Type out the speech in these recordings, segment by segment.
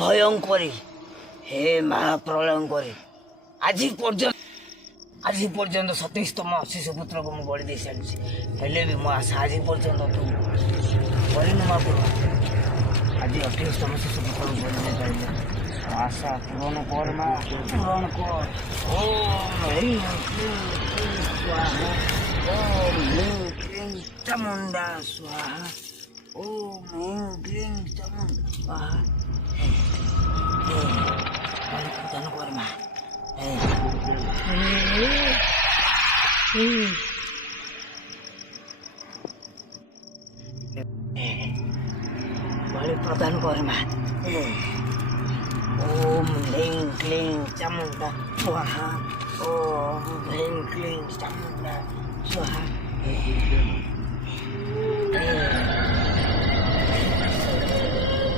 ভয়ঙ্করী, হে মা প্রলয়ঙ্করী, ଆଜି ପର୍ଯ୍ୟନ୍ତ 27ତମ ଶିଶୁପୁତ୍ରକୁ ମୁଁ ବଳି ଦେଇ ସାରିଛି। ହେଲେ ବି ମୋ ଆଶା ଆଜି ପର୍ଯ୍ୟନ୍ତ ତୁ କରିନୁ ମା ପୂର୍ଣ୍ଣ। ଆଜି 28ତମ ଶିଶୁପୁତ୍ରକୁ ବଳି ଦେଇ ପାରିଲେ ଆଶା ପୂରଣ କର ମା, ପୂରଣ କର। ଓମ୍ ହ୍ରୀଂ କ୍ଲିଂ କ୍ଲିଂ ସ୍ୱାହା, ଓମ୍ ହ୍ରୀଂ କ୍ଲିଂ ଚାମୁଣ୍ଡା ସ୍ୱାହା, ଓମ୍ ହ୍ରୀଂ କ୍ଲିଂ ଚାମୁଣ୍ଡା ସ୍ୱାହା। ବଳି ପ୍ରଦାନ କର ମା। বলি প্রদান কর মা। ওম হ্রিং ক্লিং চামুন্ডা স্বাহা, ওম হ্রিং ক্লিং চামুন্ডা স্বাহা।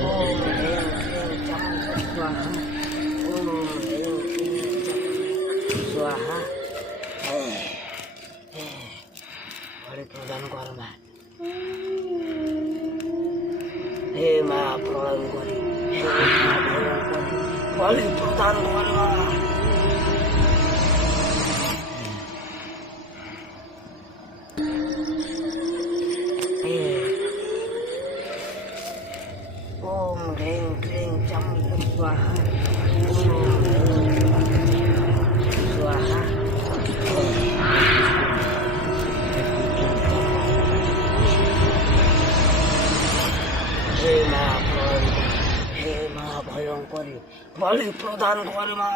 ওম হ্রিং ক্লিং চামুন্ডা স্বাহা, ওম হ্রিং ক্লিং স্বাহা। বলি প্রদান কর মা। হে মা প্রলয়ঙ্করী, হে মা ভয়ঙ্করী, বলি প্রদান কর মা। ওম হ্রিং ক্লিং চামুন্ডা স্বাহা, ওম হ্রিং স্বাহা। হে মা প্রলয়ঙ্করী, হে মা ভয়ঙ্করী, বলি প্রদান কর মা।